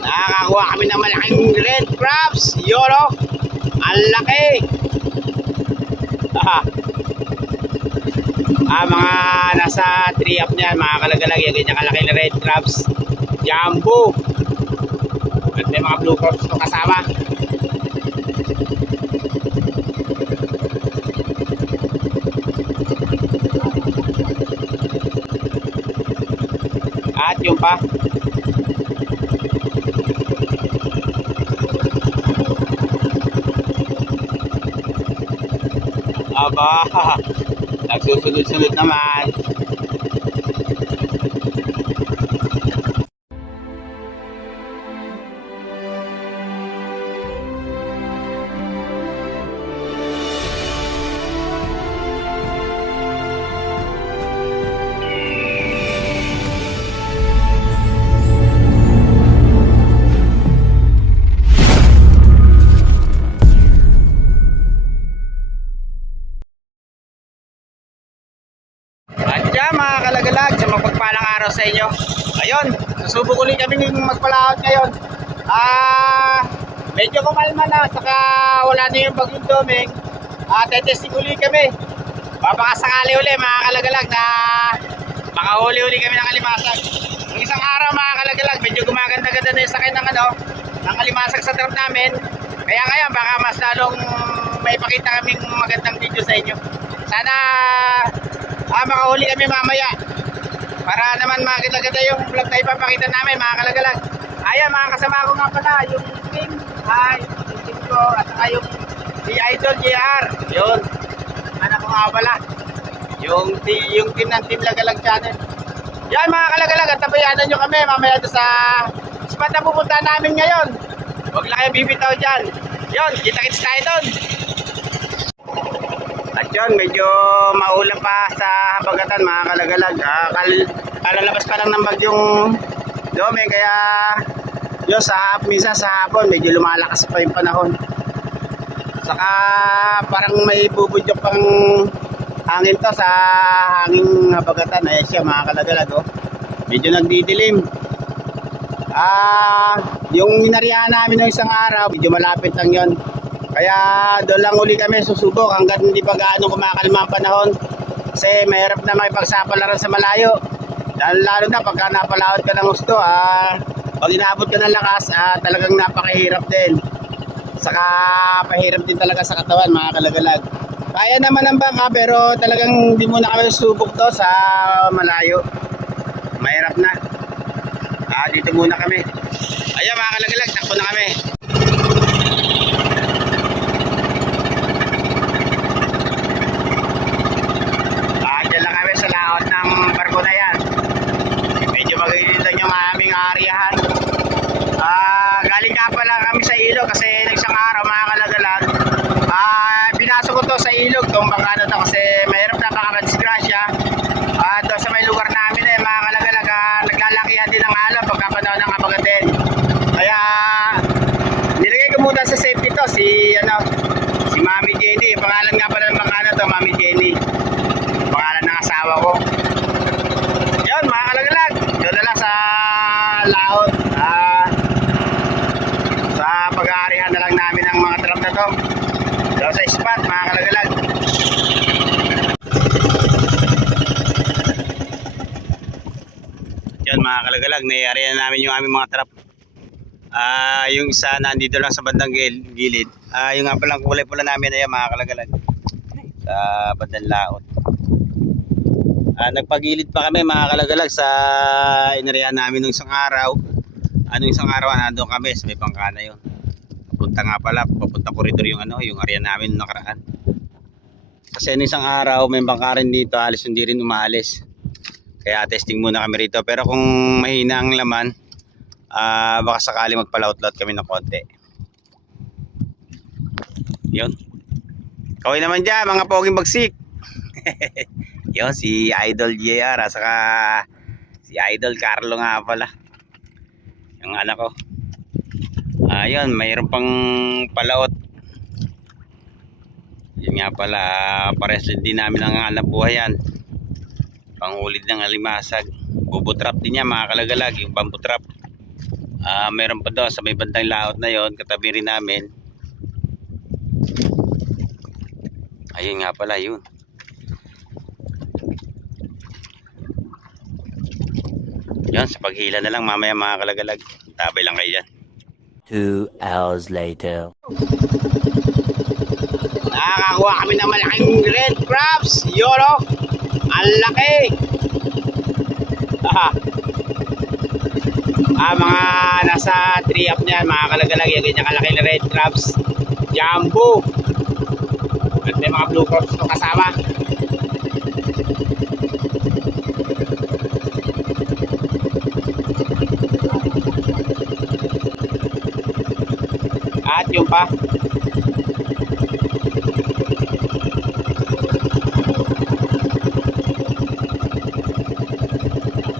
Nakakakuha kami ng malaking red crabs. Yun o. Ang laki. Mga nasa 3 up niyan, mga kalagalag. Yung ganyan kalaki na red crabs. Jumbo. At may mga blue crabs ito kasama. At yung pa. Aba, nagsusunod-sunod naman. Mga kalagalag, sa mapagpalang araw sa inyo. Ayun, susubok ulit kami magpalaot ngayon. Medyo kumalma na, saka wala na yung bagyong Doming. Testing ulit kami. Papakasakali ulit mga kalagalag na makahuli uli kami ng alimasag. Ang isang araw mga kalagalag, medyo gumaganda-ganda na yung sakay ng alimasag sa trap namin. Kaya ngayon baka mas lalong may pakita kaming magandang video sa inyo. Sana makahuli kami mamaya para naman maganda-ganda yung vlog na ipapakita namin mga kalagalag. Ayan mga kasama ko nga pala, yung team yung team ko at saka yung si Idol JR. Yun, anak ko nga pala yung team ng Team Lagalag Channel. Yan mga kalagalag, at tabayanan nyo kami mamaya doon sa spot na pupunta namin ngayon. Huwag lang kayo bibitaw dyan. Yun, kita-kits tayo doon. At yun, medyo maulan pa sa habagatan mga kalagalag. Kalalabas pa lang ng bagyong Doming, kaya yun, minsan sa hapon medyo lumalakas pa yung panahon. Saka parang may bubudyok pang hangin to sa hanging habagatan. Ayan siya mga kalagalag, oh. Medyo nagdidilim. Yung hinarihan namin ng isang araw, medyo malapit lang yun. Kaya doon lang uli kami susubok hanggang hindi pa gaano kumakalma ang panahon. Kasi mahirap na makipagsapalaran sa malayo. Lalo na pagka napalaot ka ng gusto, pag inaabot ka ng lakas, talagang napakahirap din. Saka pahirap din talaga sa katawan mga kalagalag. Kaya naman ang bangka pero talagang hindi muna kami susubok to sa malayo. Mahirap na. Dito muna kami. Ayan mga kalagalag, takbo na kami. Galing nga pala kami sa ilog kasi isang araw mga kalagalag, binasok ko to sa ilog tong bangka na to kasi mahirap na baka madisgrasya. Doon sa may lugar namin mga kalagalag, naglalakihan din ng alon pagkapanahon ng habagatin. Kaya nilagay ko muna sa safety to si Mami Jenny. Pangalan nga pala ng bangka na to, Mami Jenny, pangalan ng asawa ko. Yun mga kalagalag, doon na lang sa laot. Pag-aarihan na lang namin ang mga trap na to doon sa spot mga kalagalag. Yan mga kalagalag, naiarihan namin yung aming mga trap. Yung isa nandito lang sa bandang gilid. Yung nga palang kulay pula namin na yan mga kalagalag sa bandang laot. Nagpagilid pa kami mga kalagalag sa inarihan namin nung isang araw. Isang araw nandun kami sa may bangka na yun. Punta nga pala, papunta koridor yung yung area namin nakaraan. Kasi isang araw may bangka rin dito, halos hindi rin umaalis. Kaya testing muna kami rito. Pero kung mahina ang laman, baka sakali magpalaut-laut kami ng konti. Yun. Kaway naman dyan, mga poging bagsik. Yun, si Idol JR, saka si Idol Carlo nga pala. Yung anak ko. Ayun, mayroon pang palaot. Yun nga pala, pares din namin ang hanap buhay yan. Panghulid ng alimasag. Bubo trap din yan mga kalagalag, yung bamboo trap. Meron pa doon sa may bandang laot na yon, katabi rin namin. Ayun nga pala yun. Yan, sa paghila na lang mamaya mga kalagalag. Tabay lang kayo dyan. 2 hours later. Nakakakuha kami ng malaking red crabs. Yun o. Ang laki. Mga nasa 3 up niyan mga kalagalag. Yung ganyan kalaki na red crabs. Jumbo. At may mga blue crabs ito kasama. At yung pa.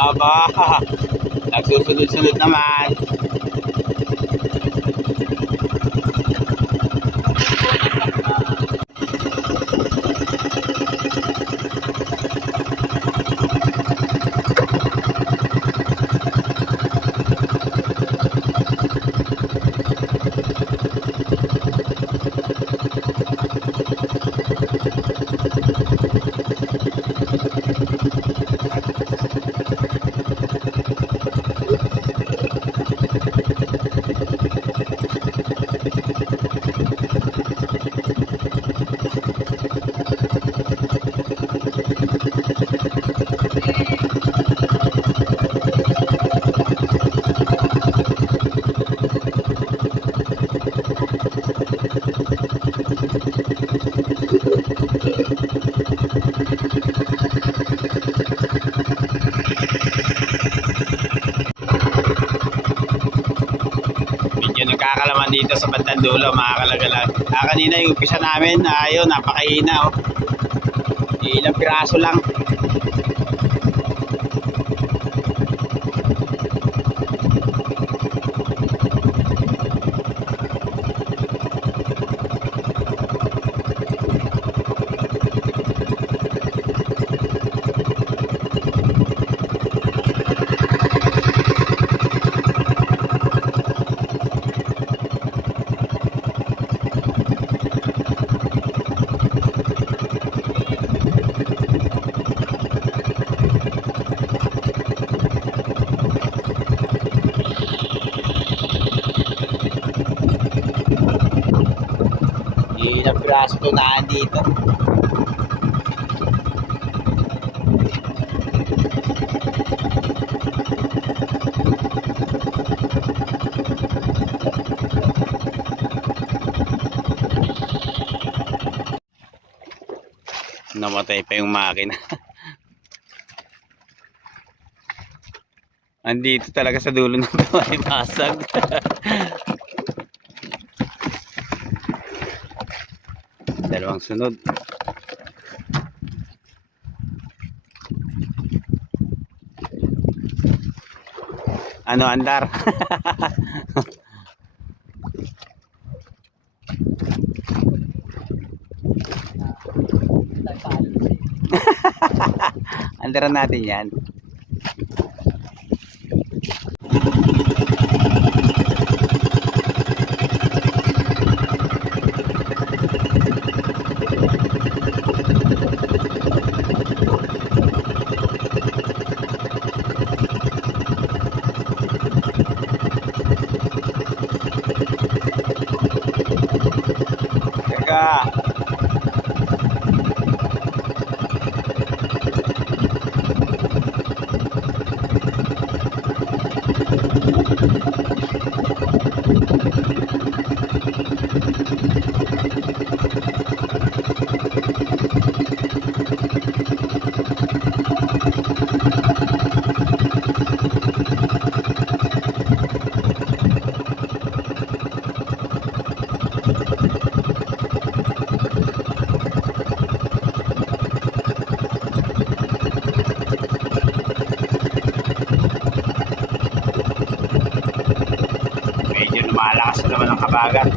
Aba, nagsusunod-sunod naman. Nagkakalaman dito sa bandang dulo mga kalagalag. Kanina yung umpisa namin, ayun, napakahina oh. Ilang piraso lang. Ilang piraso ito na dito. Namatay pa yung makina. Andito talaga sa dulo ng ay masag. Dalawang sunod. Ano andar? Andaran natin yan. Teka. Malakas naman ang kabagat.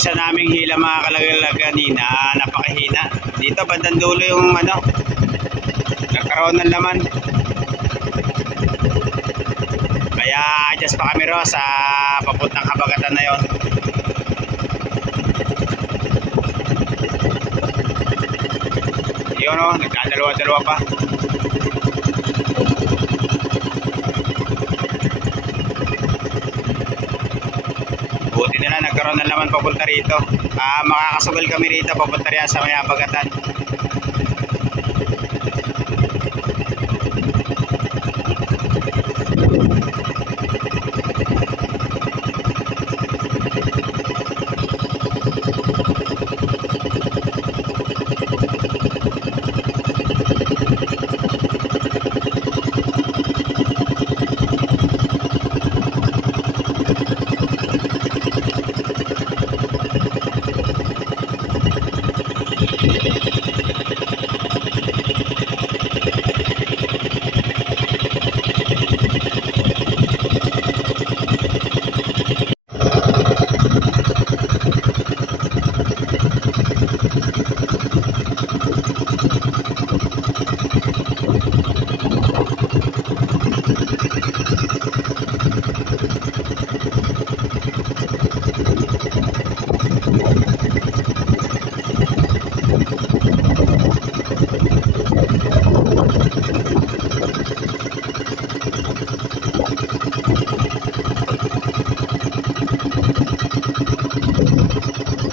umpisa naming hila mga kalagalag kanina, napakahina. Dito bandang dulo yung nagkaroon ng laman. Kaya adjust pa kami ro sa papuntang habagatan na yon. Yun nagkadalawa-dalawa pa. Buti nila nagkaroon ng laman papunta rito. Makakasugal kami rito papunta riyan sa may habagatan.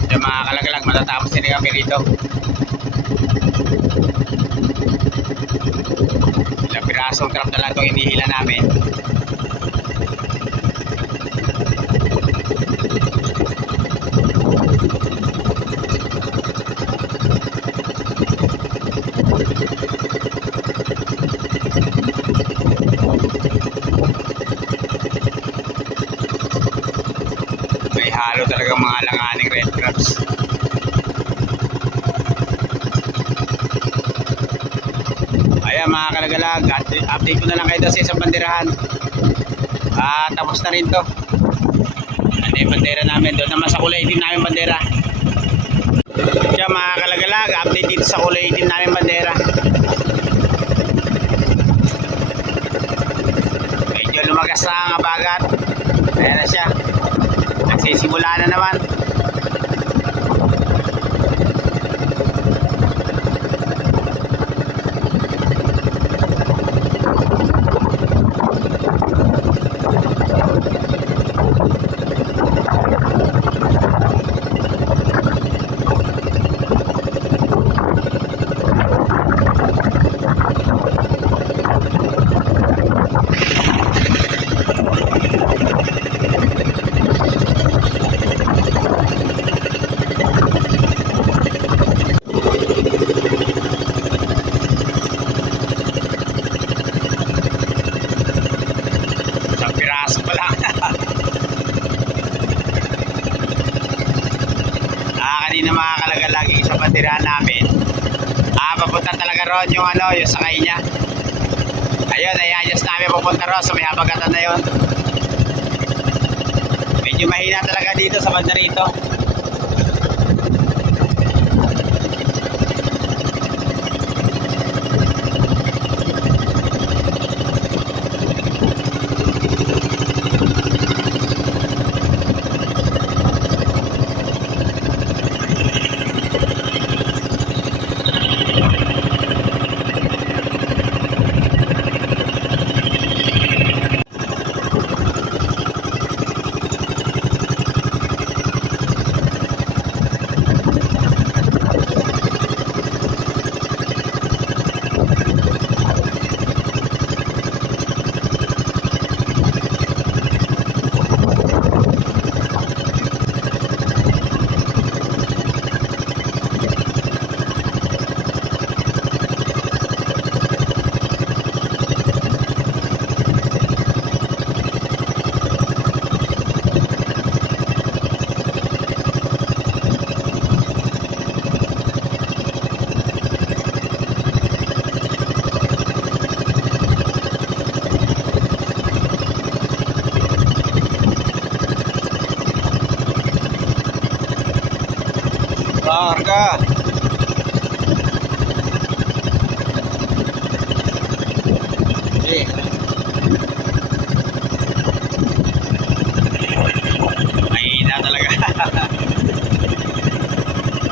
Yung mga kalagalag, matatapos din kami rito. Ilang pirasong trap na lang itong inihila namin. May halo talagang mga langaning red crabs. Ayan mga kalagalag, update ko na lang kayo doon sa isang banderahan. Tapos na rin to. Ano yung bandera namin, doon naman sa kulay itim namin bandera. Ayan mga kalagalag, update dito sa kulay itim namin bandera. Medyo lumagas na ang abagat. Ayan na siya. Nagsisimula na naman. Kanina mga kalagalag, isang banderahan namin. Papunta talaga ron yung yung sakay niya. Ayun, i-adjust namin papunta ron sa may habagatan na yun. Medyo mahina talaga dito sa banda rito. eh. Mahina talaga.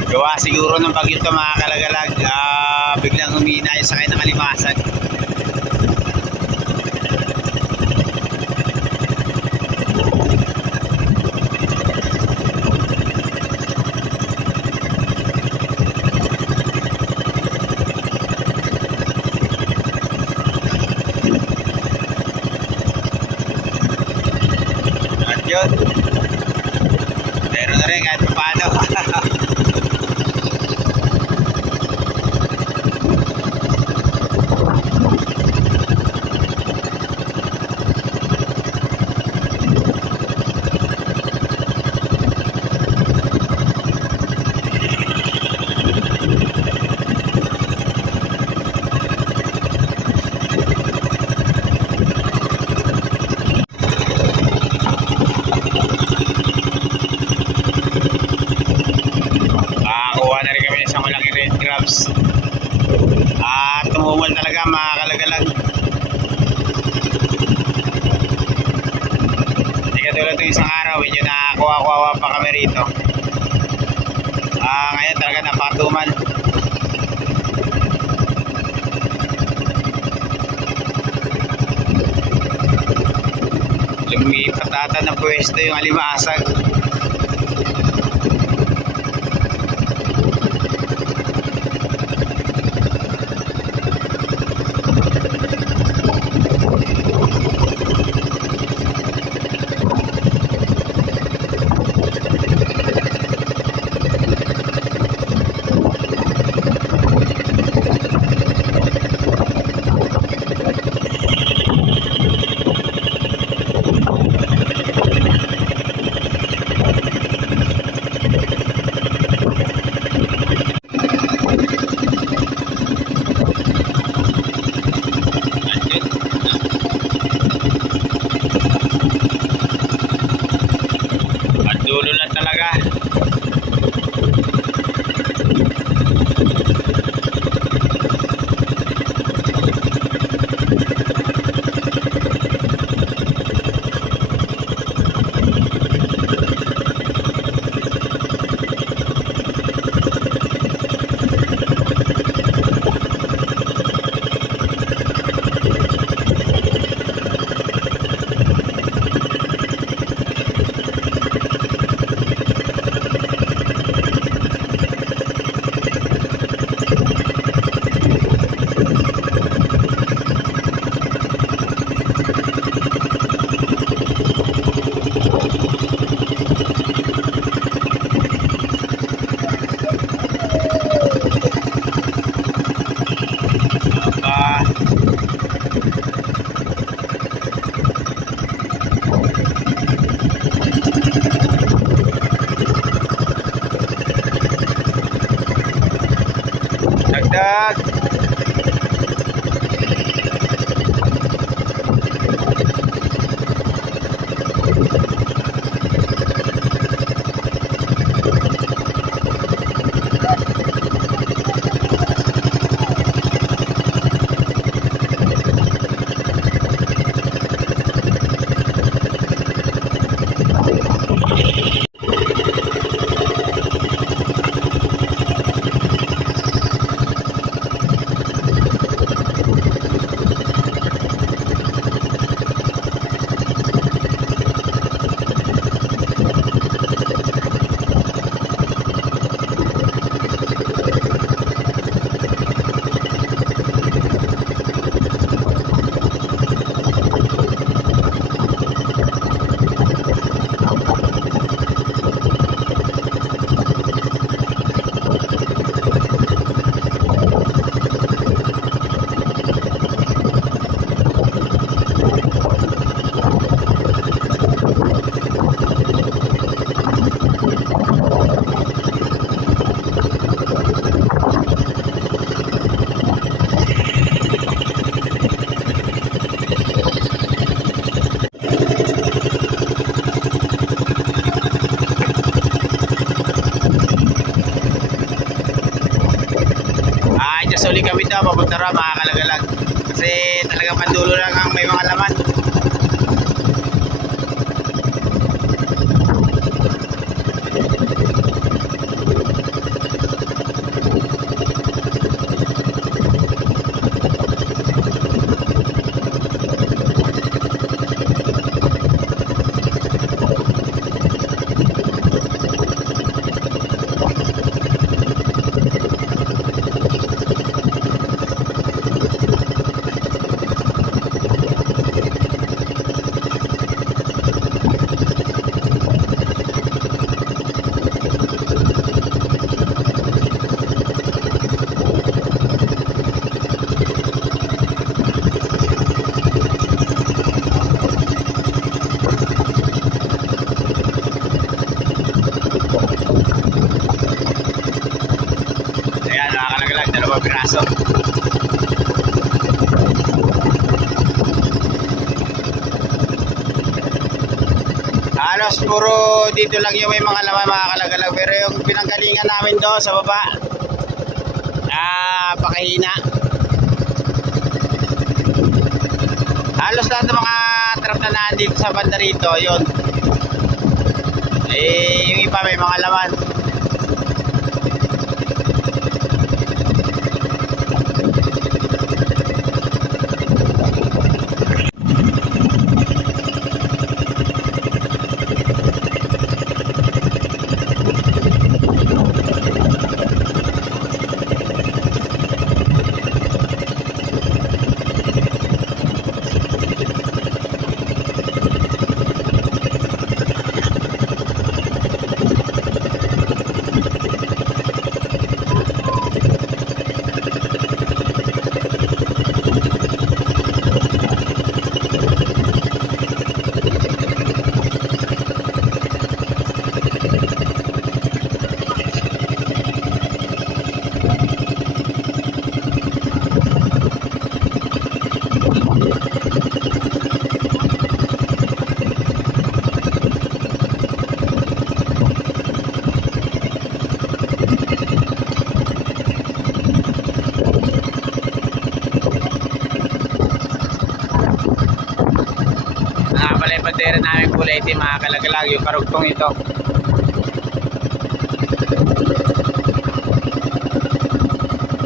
Gawa siguro ng bagyo ito mga kalagalag. Biglang humina yung sakay ng alimasag. At yun, meron na rin kahit paano. Kuha na rin kami sa malaking red crabs. Tumumal talaga mga kalagalag. Hindi katulad ng isang araw, medyo nakakuha-kuha pa kami rito. Ngayon talaga napatumal. Lumipat ata ng pwesto yung alimasag. At dulo lang talaga. Dagdag. Uli kami daw papunta rin mga kalagalag kasi talaga hanggang pandulo lang ang may mga laman. Ayan, nakakalaglag, 2 piraso. Halos puro dito lang yung may mga laman makakalagalag, pero yung pinanggalingan namin doon sa baba, pakahina. Halos lahat ng mga trap na nandito sa banda rito, yun. Yung iba may mga laman. Bandera namin kulay itim, makakalagalag yung karugtong ito.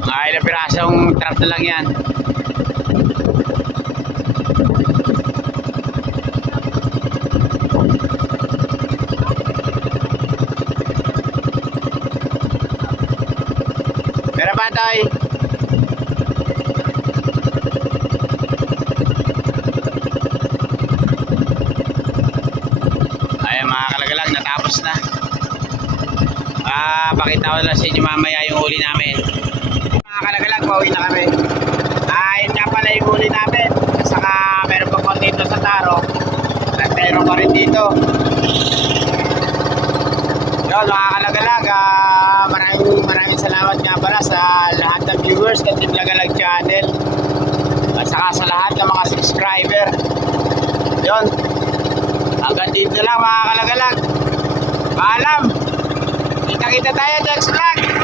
Mga ilang pirasong trap na lang yan. Pero patay. Natapos na. Pakita ko lang sa inyo mamaya yung huli namin. Mga kalagalag, pauwi na kami. Yun nga pala yung huli namin. Saka meron pa konti dito sa taro. At meron pa rin dito. Yun, mga kalagalag, maraming salamat nga pala sa lahat ng viewers ng Team Lagalag Channel. At saka sa lahat ng mga subscriber. Yun. Hanggang dito lang mga kalagalag. Paalam! Kita-kita tayo next vlog!